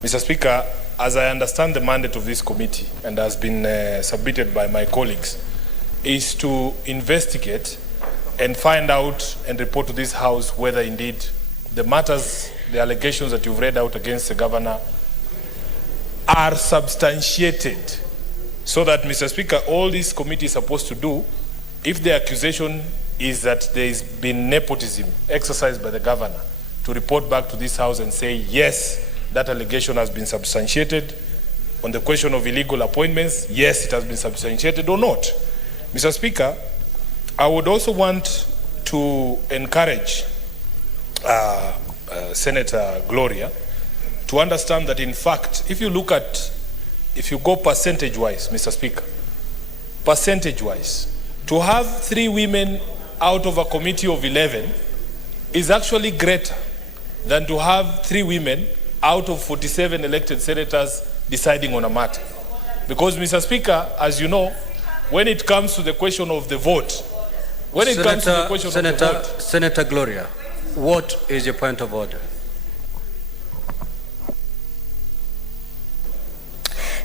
Mr. Speaker, as I understand the mandate of this committee and has been submitted by my colleagues, is to investigate and find out and report to this House whether indeed the matters, the allegations that you've read out against the governor are substantiated. So that, Mr. Speaker, all this committee is supposed to do, if the accusation is that there has been nepotism exercised by the governor, to report back to this House and say, yes, that allegation has been substantiated. On the question of illegal appointments, yes, it has been substantiated or not. Mr. Speaker, I would also want to encourage Senator Gloria to understand that, in fact, if you go percentage-wise, Mr. Speaker, percentage-wise, to have 3 women out of a committee of 11 is actually greater than to have 3 women out of 47 elected senators deciding on a matter. Because, Mr. Speaker, as you know, when it comes to the question of the vote, Senator Gloria, what is your point of order?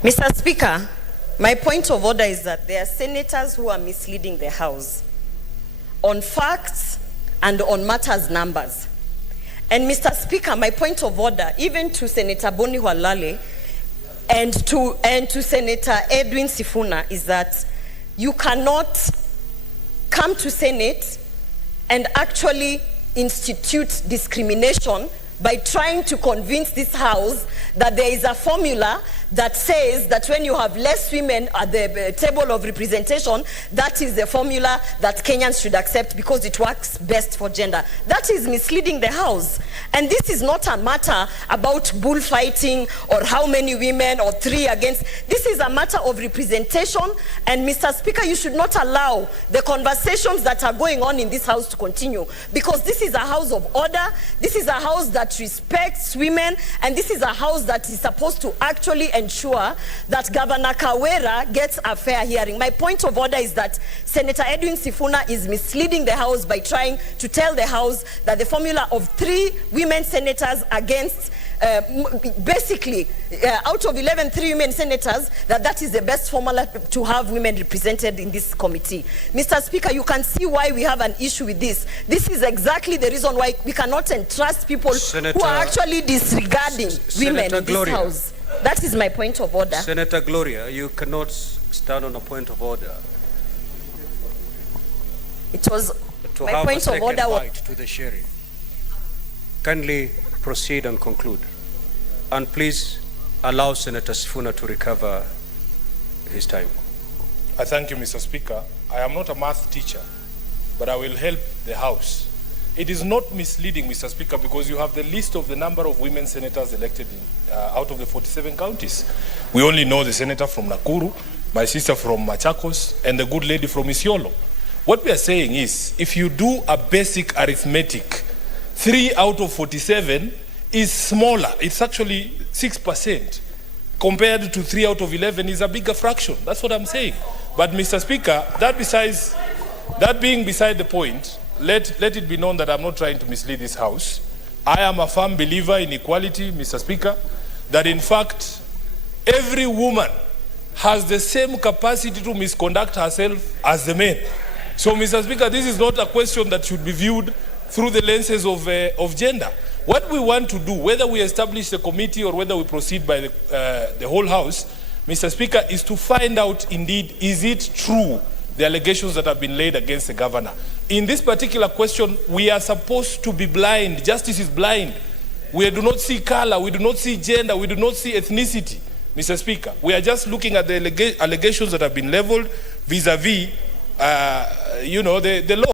Mr. Speaker, my point of order is that there are senators who are misleading the House on facts and on matters numbers. And Mr. Speaker, my point of order, even to Senator Boni Walale and to Senator Edwin Sifuna, is that you cannot come to Senate and actually institute discrimination by trying to convince this House that there is a formula that says that when you have less women at the table of representation, that is the formula that Kenyans should accept because it works best for gender. That is misleading the House. And this is not a matter about bullfighting or how many women or 3 against. This is a matter of representation. And Mr. Speaker, you should not allow the conversations that are going on in this House to continue, because this is a house of order. This is a house that respects women, and this is a house that is supposed to actually ensure that Governor Kawera gets a fair hearing. My point of order is that Senator Edwin Sifuna is misleading the House by trying to tell the House that the formula of 3 women senators against basically out of 11, 3 women senators, that is the best formula to have women represented in this committee. Mr. Speaker, you can see why we have an issue with this. This is exactly the reason why we cannot entrust people who are actually disregarding women in this House. That is my point of order. Senator Gloria, you cannot stand on a point of order. It was to my have point a of order bite to the sharing. Kindly proceed and conclude. And please allow Senator Sifuna to recover his time. I thank you, Mr. Speaker. I am not a math teacher, but I will help the House. It is not misleading, Mr. Speaker, because you have the list of the number of women senators elected out of the 47 counties. We only know the senator from Nakuru, my sister from Machakos, and the good lady from Isiolo. What we are saying is, if you do a basic arithmetic, 3 out of 47 is smaller. It's actually 6%. Compared to 3 out of 11 is a bigger fraction. That's what I'm saying. But, Mr. Speaker, that being beside the point, let it be known that I'm not trying to mislead this House. I am a firm believer in equality, Mr. Speaker, that in fact, every woman has the same capacity to misconduct herself as the men. So, Mr. Speaker, this is not a question that should be viewed through the lenses of gender. What we want to do, whether we establish the committee or whether we proceed by the whole House, Mr. Speaker, is to find out indeed, is it true, the allegations that have been laid against the governor. In this particular question, we are supposed to be blind. Justice is blind. We do not see color, we do not see gender, we do not see ethnicity, Mr. Speaker. We are just looking at the allegations that have been leveled vis-a-vis, the law.